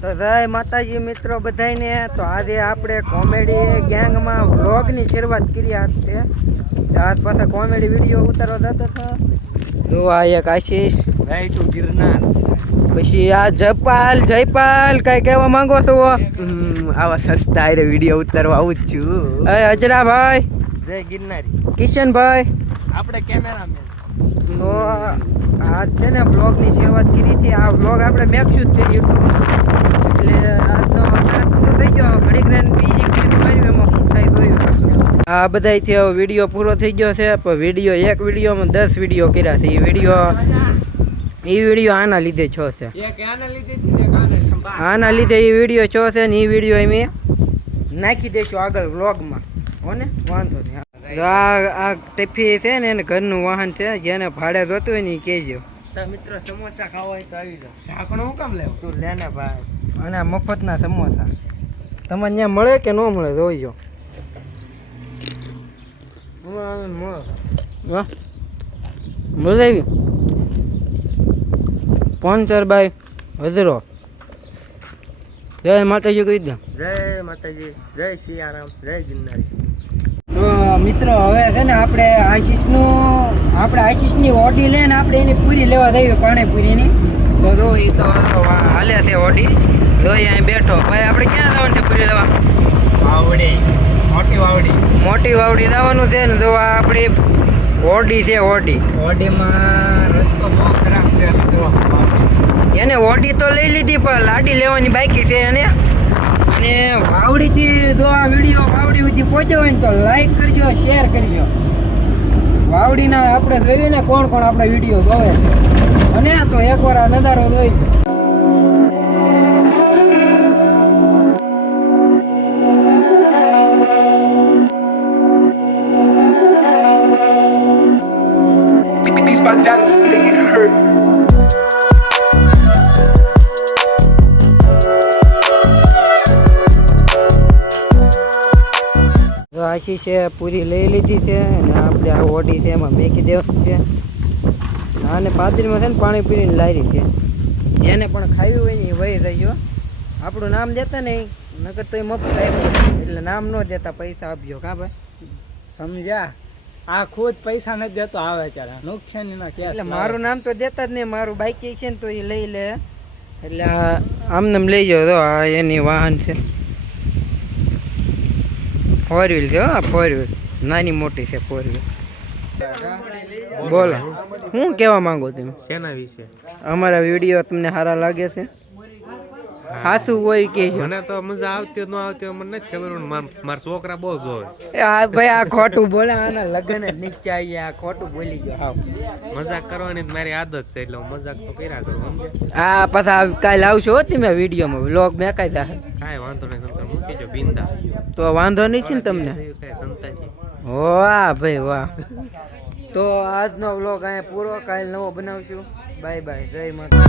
તો જય માતાજી મિત્રો બધાને. તો આજે આપણે કોમેડી ગેંગમાં વ્લોગની શરૂઆત કરી છે. આજ પાછા કોમેડી વિડીયો ઉતારવા જતો હતો. તો આ એક આશીષ રાઈટ ટુ ગિરનાર. પછી આ જયપાલ કઈ કહેવા માંગો છો? આવા સસ્તા આરે વિડીયો ઉતારવા આવું જ છું. અજરાભાઈ, જય ગિરનારી. કિશનભાઈ, આપણે કેમેરામેન. તો આજ છે ને બ્લોગની શરૂઆત કરી હતી. આ બ્લોગ આપણે મેકશું જ તે યુટ્યુબ, એટલે આજનો પૂરો થઈ ગયો. ઘડીક રહીને બીજી ક્લિપ મારી, એમાં શું થાય જોયું. આ બધાથી વિડીયો પૂરો થઈ ગયો છે. પણ એક વિડીયોમાં 10 વિડીયો કર્યા છે. એ વિડીયો આના લીધે છો છે. આના લીધે એ વિડીયો છો છે ને એ વિડીયો અમે નાખી દઈશું આગળ વ્લોગમાં. હોને વાંધો નહીં. આ ટેફી છે ને એને ઘરનું વાહન છે. જેને ભાડે જોતું હોય ને એ કહેજો. તો મિત્રો સમોસા ખાવા હોય તો આવી જાવ. ઢાંકણું હું કામ લેવું? તું લે ને ભાઈ. અને મફતના સમોસા તમને ત્યાં મળે કે ન મળે જોઈજો. બોલાવી પંચરભાઈ હજરો. જય માતાજી કહી દે. જય માતાજી, જય સિયારામ, જય ગિરનારી. તો મિત્રો હવે છે ને આપણે આશીષની ઓડી લઈને આપણે એની પૂરી લેવા જઈએ, પાણીપુરીની. તો જો એ તો હાલે છે ઓડી. જોઈએ અહીં બેઠો ભાઈ. આપણે ક્યાં જવાનું છે પૂરી લેવા? વાવડી, મોટી વાવડી જવાનું છે ને. જો આ આપણી ઓડી છે. ઓડીમાં રસ્તો બહુ ખરાબ છે. એને ઓડી તો લઈ લીધી, પણ લાડી લેવાની બાકી છે એને. અને વાવડીથી જો આ વિડીયો વાવડી સુધી પહોંચ્યો હોય ને તો લાઈક કરજો, શેર કરજો. વાવડીના આપણે જોઈએ ને કોણ આપણે વિડીયો જોવે છે. અને તો એકવાર આ નજારો જોઈ. These my dance, they get hurt. આશીષે પૂરી લઈ લીધી છે અને આપણે આ ઓડી છે એમાં મેકી દેવાની છે. અને પાદરીમાં છે ને પાણીપુરીની લારી છે. જેને પણ ખાવી હોય ને એ વહી જજો. આપણું નામ દેતા નહીં, નકર તો એ મફત આપ્યું, એટલે નામ ન દેતા, પૈસા આપજો. કાં ભાઈ સમજ્યા? આ ખુદ પૈસા નથી દેતો આવે ત્યારે નુકસાની ના કે. એટલે મારું નામ તો દેતા જ નહીં. મારું બાઈક છે ને તો એ લઈ લે. એટલે આમને લઈ જાઓ. તો આ એની વાહન છે, 4 વ્હીલ છે. 4 વ્હીલ નાની મોટી છે 4 વ્હીલ. બોલો શું કહેવા માંગો તમે? શેના વિશે? અમારા વિડીયો તમને સારા લાગે છે? હાસું હોય કે મને તો મજા આવતી ન આવતી મને નથી ખબર. મારા છોકરા બહુ જોવે. આ ભાઈ આ ખોટું બોલે. આના લગ્ન જ નીચે આવી. આ ખોટું બોલી ગયો. હાવ મજાક કરવાની મારી આદત છે, એટલે હું મજાક તો કર્યા કરું. સમજે? આ પાછા કાલે આવશો હો તમે વિડીયોમાં. વ્લોગ મેકાઈ જાય. કાંઈ વાંધો નહીં, તમે મૂકી જો બિંદા. તો વાંધો નહીં છે ને તમને? વાહ ભાઈ વાહ. તો આજનો વ્લોગ અહીંયા પૂરો. કાલે નવો બનાવશું. Bye bye. જય માતા.